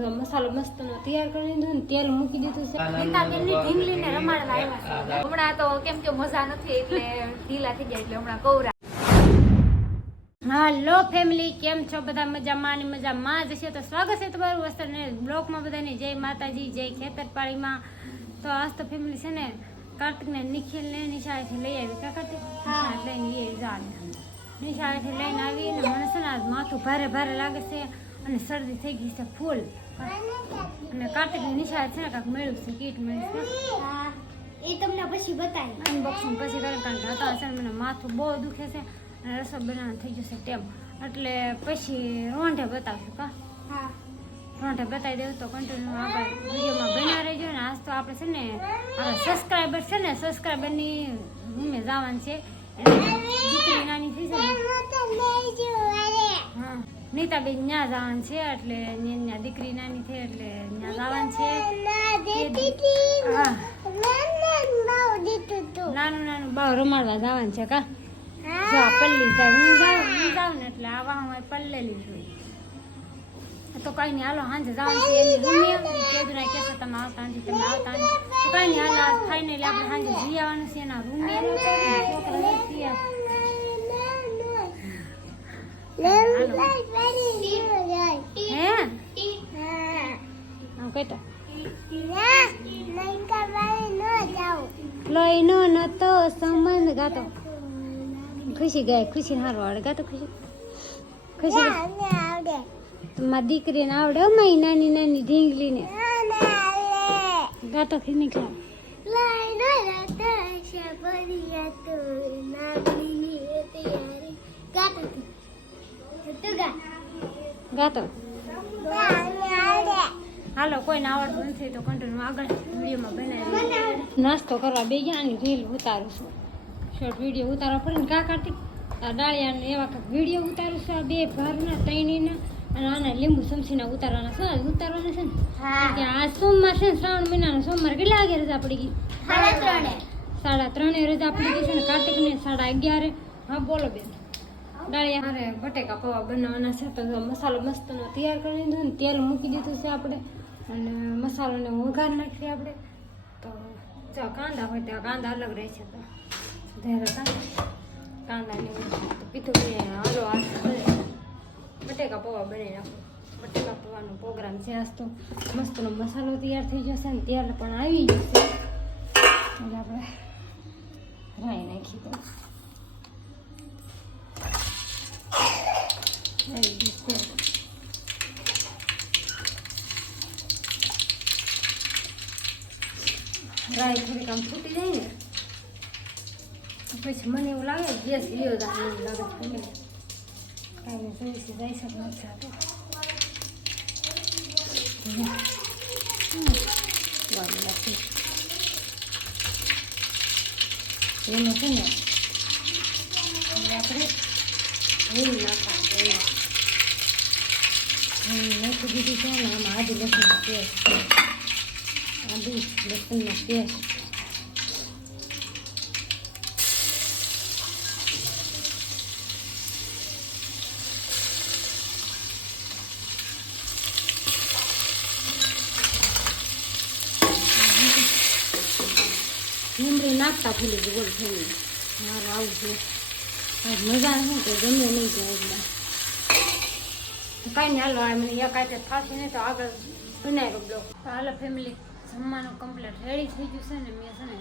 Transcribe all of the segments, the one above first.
તો મસાલો મસ્તનો તૈયાર કરી દીધો ને તેલ મૂકી દીધું છે. નીતાબેનની ઢીંગલીને રમાડવા આવ્યા છે. હમણાં તો કેમ કે મજા નથી એટલે ઢીલા થઈ ગયા એટલે હમણાં કવરા હાલો ફેમિલી કેમ છો બધા? મજામાં અને મજામાં જ છે. તો સ્વાગત છે તમારું વસ્ત્રને બ્લોકમાં બધાને. જય માતાજી જય ખેતરપાળીમાં. તો આજ તો ફેમિલી છે ને કાર્તિકને નિખિલને નિશાળેથી લઈ આવી. કા કાર્તિક? હા. લઈને લઈ આવી. જાને નિશાળેથી લઈને આવી ને મને છે ને આજ માથું ભારે ભારે લાગે છે. અને શરદી થઈ ગઈ છે ફૂલ. અને કાર્તિકની નિશાળે છે ને કાંક મેળવ્યું છે કીટ મેળવ્યું છે. એ તમને પછી બતાવી અનબોક્સિંગ પછી કરે કારણ કે હતા છે મને માથું બહુ દુખે છે અને રસોઈ બનાવવાનું થઈ જશે તેમ. એટલે પછી રોંઢે બતાવશું કા? હા. રોંઢે બતાવી દેવું તો કન્ટિન્યુ આગળ વિડીયોમાં બના રહેજો ને આજ તો આપણે છે ને આપણા સબસ્ક્રાઈબર છે ને સબસ્ક્રાઈબરની રૂમે જવાનું છે. દીકરી નાની થઈ છે નીતાબેન ન્યા જવાનું છે એટલે ત્યાં દીકરી નાની છે એટલે ત્યાં જવાનું છે. નાનું નાનું બહુ રમાડવા જવાનું છે કા? જો પલ્લી જાય હું જાઉં હું જાઉં ને એટલે આવા હું પલ્લેલી લીધું. તો કઈ નહીં હાલો સાંજે જવાનું છે એની રૂમે કેદું ના કહેશો તમે આવતા નથી તમે આવતા નથી. તો કઈ નહીં હાલો ફાઇનલી આપણે સાંજે જઈ આવવાનું છે એના રૂમે છોકરા હે આમ કહેતો લઈ નો નતો સંબંધ ગાતો ખુશી ગાય ખુશી હારો આવડે ગાતો ખુશી ખુશી મારી દીકરીને આવડે મારી નાની નાની ઢીંગલીને ગાતો ખી નીકળ્યા ગાતો હાલો કોઈને આવડતું નથી તો કન્ટિન્યુ આગળ વિડીયોમાં બનાવી નાસ્તો કરવા બે ગયા અને રીલ ઉતારું છું. શોર્ટ વીડિયો ઉતારવા પડે ને કા કરતી આ ડાળિયાને એવા કંઈક વીડિયો ઉતારું છું આ બે ભારના ત્રણેયના અને આના લીંબુ સમસીના ઉતારવાના છે. આજ ઉતારવાના છે ને? કે આ સોમવાર છે ને શ્રાવણ મહિનાનો સોમવાર કેટલા વાગે રજા પડી ગઈ? સાડા ત્રણે રજા પડી ગઈ છે ને કાર્તિકને સાડા અગિયારે. હા બોલો બેન. ડાળિયા મારે બટેકા પૌવા બનાવવાના છે, તો મસાલો મસ્તનો તૈયાર કરી દીધો ને તેલ મૂકી દીધું છે આપણે. અને મસાલોને વઘાર નાખીએ આપણે. તો જો કાંદા હોય તો કાંદા અલગ રહે છે તો. કાંદા કાંદાને પીધું કે હાલો બટેકા પૌવા બનાવી નાખો. બટેકા પૌવાનો પ્રોગ્રામ છે આજ તો. મસ્તનો મસાલો તૈયાર થઈ જશે ને તેલ પણ આવી જશે. આપણે રાઈ નાખી દઉં. ગયું તેલ. રાઈ થોડીક આમ ફૂટી જાય ને પછી મને એવું લાગે ગેસ લ્યો જાય એવું લાગે ફૂટી. કાંઈ નહીં જોઈશે જાય છે નથી થતું. છે આપણે એવું નાખવાનું રીંગ. રીંગ નાખી દીધી છે ને આમાં આદુ લસણનો પેસ્ટ આદુ લસણનો પેસ્ટ લીમડી નાખતા ભૂલી બોલ થઈ મારે આવું છે મજા શું કે ગમે નહીં જાય એટલે કાંઈ નહીં હાલો મને એક આજે થાશે નહીં તો આગળ બનાવી બ્લોક. તો હાલો ફેમિલી જમવાનું કમ્પ્લીટ રેડી થઈ ગયું છે ને મેં છે ને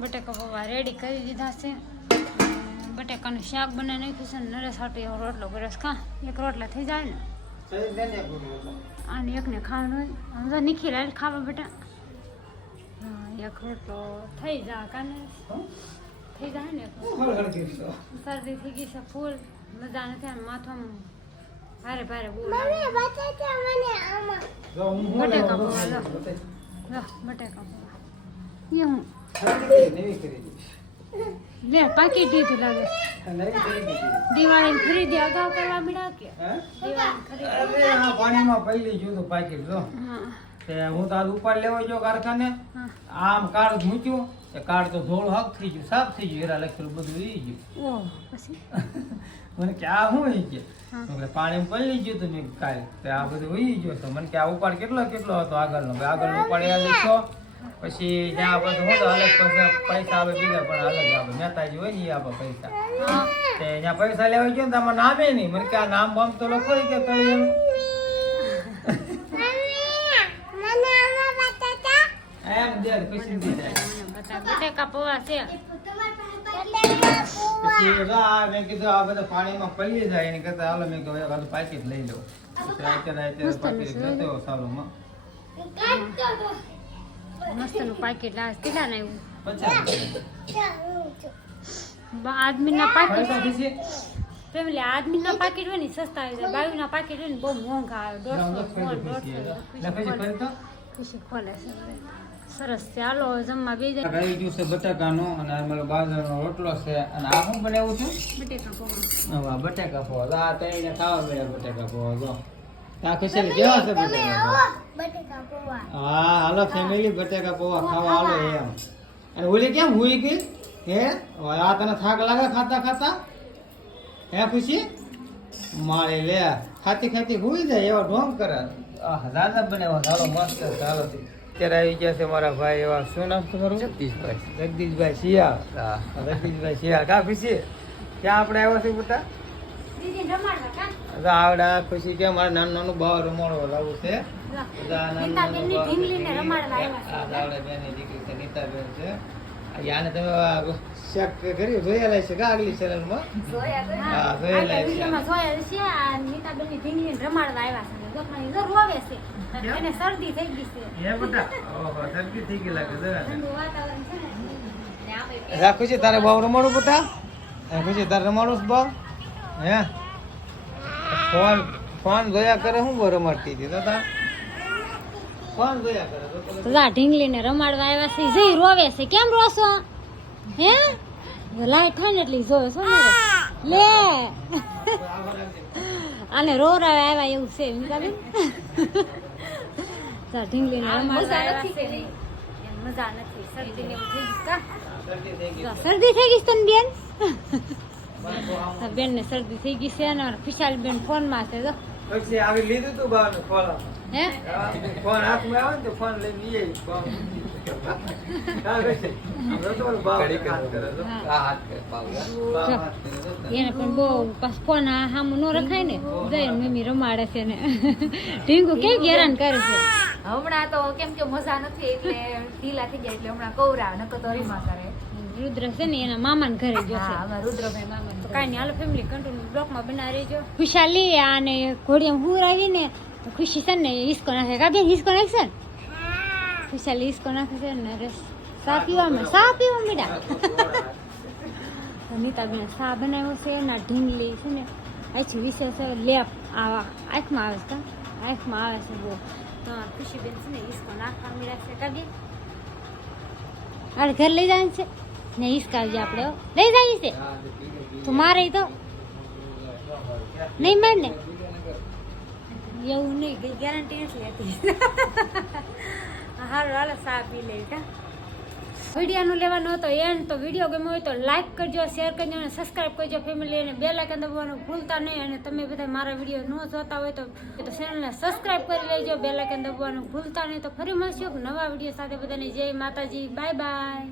બટેકા પૌવા રેડી કરી દીધા છે. બટેકાનું શાક બનાવી નાખ્યું છે ને નરેશ હાટી એવો રોટલો કર્યો ખા એક રોટલા થઈ જાય ને? આને એકને ખાવાનું હોય. આમ નીખી નિખી ખાવા બેટા. હા એક રોટલો થઈ જાય કાને. થઈ જાય ને શરદી થઈ ગઈ છે ફૂલ. મજા નથી અને માથામાં ભારે ભારે બહુ લાગે. બટેકા પૌવા લો. લો, બટેકા પૌવા એ હું લે પાકીટ દીધું લાગે. દિવાળી ખરીદી અગાઉ કરવા મળ્યા કે દિવાળી ખરીદી પાણીમાં પહેલી જોયું પાકીટ જો હા. તે હું તાર ઉપર ઉપાડ લેવા ગયો કારખાને આમ કાર્ડ મૂક્યું. તે કાર્ડ તો ધોળ હક થઈ ગયું સાફ થઈ ગયું એરા લખેલું બધું ઈ ગયું. મને કે આ શું ઈ કે હા. મેં પાણી પલળી ગયું હતું મેં કાલ તે આ બધું વહી ગયું તો મને કે આ ઉપાડ કેટલો કેટલો હતો આગળનો? આગળ આગળનો ઉપાડ યાદ લખ્યો પછી જ્યાં પછી હું તો અલગ પછી પૈસા આવે બીજા પણ અલગ આવે. નેતાજી હોય ને એ આપે પૈસા. હા. તે ત્યાં પૈસા લેવા ગયો ને તમારે નામે નહીં મને કે આ નામ બામ તો લખો ઈ કે તળી એમ પછી જાય મને બતા બટેકા પૌવા છે. પછી જો આ મેં કીધું આ બધા પાણીમાં પલળી જાય એની કરતા હાલો મેં કહ્યું એકાદું પાકીટ લઈ લઉં. અત્યારે અત્યારે પાકીટ લેતો આવો મસ્તનું પાકેટ લાવે કેટલા ને પચાસ આદમીના પાકેટ ફેમિલી આદમીના પાકેટ હોય ને સસ્તા આવી જાય બાવીના પાકીટ હોય ને બહુ મોંઘા આવે. દોઢસો દોઢસો ખોલે છે. સરસ. ચાલો જમવા બે જાય. રહી ગયું છે બટાકાનો અને અમારો બાજરાનો રોટલો છે. અને આ શું બનાવ્યું છે? બટેકા પૌવા. આ બટાકા પૌવા. આ તઈને ખાવા મળ્યા બટાકા પૌવા જો ત્યાં ખુશી કેવા છે બટાકા પૌવા? હા હાલો ફેમિલી બટાકા પૌવા ખાવા હાલો એમ. અને ઓલી કેમ હુઈ ગઈ? હે? આ તને થાક લાગે ખાતા ખાતા? હે ખુશી? માળી લે ખાતી ખાતી હુઈ જાય એવા ઢોંગ કરે. આ દાદા બનાવ્યો ચાલો મસ્ત ચાલો અત્યારે આવી ગયા છે મારા ભાઈ એવા. શું નામ છે મારું જગદીશભાઈ. જગદીશભાઈ શિયાળ. હા. જગદીશભાઈ શિયાળ. કા ખુશી? ક્યાં આપણે આવ્યા છે બેટા દીદી રમાડવા કા? આવડા ખુશી કે મારે નાનું નાનું બાવ રમાડો લાવવું છે. બધા બેનની દીકરી છે નીતાબેન છે. યાને તમે કર્યું જોયેલા છે કા આગલી ચેનલમાં હા, હા, જોયેલા છે. જોયેલ છે આ નીતાબેનની ઢીંગલીને રમાડવા આવ્યા છે જો જો રોવે છે એને શરદી થઈ ગઈ છે હે બેટા ઓહો સરખી થઈ ગઈ લાગે છે ઠંડુ વાતાવરણ છે ને રા ખુશી તારે બહુ રમાડું બેટા રાખું છે તારે રમાડું છે બહુ હે ફોન ફોન જોયા કરે હું બહુ રમાડતી હતી દાદા ઢીંગલી ફોન જોયા કરે તો તો તો આ ઢીંગલીને રમાડવા આવ્યા છે જઈ રોવે છે કેમ રોશો હે લાઈટ થાય ને એટલે જોયો છો ને લે. અને રોરાવે આવ્યા એવું છે એમ કાલે સર ઢીંગલી ને મજા નથી કે મજા નથી. શરદી ને થઈ કા ગઈ તો શરદી થઈ ગઈ તને બેન? બેન ને શરદી થઈ ગઈ છે અને ખુશાલ બેન ફોનમાં છે જો. પછી આવી લીધું તું બાનું ફોન હે? ફોન હાથમાં આવે ને તો ફોન લઈને ફોન. એને પણ બહુ પાછું ફોન આ સામું ન રખાય ને જઈને મમ્મી રમાડે છે ને. ઢીંગુ કે હેરાન કરે છે? હમણાં તો કેમ કે મજા નથી એટલે ઢીલા થઈ ગયા એટલે હમણાં કવરા નકો તો રીમા કરે. રુદ્ર છે ને એના મામાના ઘરે ગયો રુદ્ર રુદ્રભાઈ મામા તો કાંઈ હાલો ફેમિલી કન્ટિન્યુ બ્લોકમાં બના રહેજો. ખુશાલી અને ઘોડિયામાં હું આવી ને તો ખુશી છે ને હિસકો નાખે. કા બેન હિસકો નાખશે? ને ખુશાલી હિસકો નાખે છે ને રસ. સા પીવામાં સા પીવા મીડા નીતાબેન સા બનાવ્યો છે એના ઢીંગલી છે ને આછી વિશેષ લેપ આવા આંખમાં આવે છે આંખમાં આવે છે બહુ. તો બેન ખુશીબેન છે ને હિસકો નાખવા મીડા છે. કા અરે ઘર લઈ જાય છે. ને હિસકાવજે આપણે. લઈ જઈએ છે તો મારે તો નહીં માર ને. એવું નહીં, કઈ ગેરંટી નથી હતી હારું, હાલો સા પી લઈ કા વિડીયોનું લેવાનો હતો એન્ડ, તો વીડિયો ગમ્યો હોય તો લાઇક કરજો, શેર કરજો અને સબસ્ક્રાઈબ કરજો ફેમિલી અને બે લાઇકન દબાવવાનું ભૂલતા નહીં. અને તમે બધા મારા વીડિયો ન જોતા હોય તો ચેનલને સબસ્ક્રાઈબ કરી લેજો બે લાઇકન દબાવવાનું ભૂલતા નહીં. તો ફરી મળશું નવા વીડિયો સાથે બધાને. જય માતાજી બાય બાય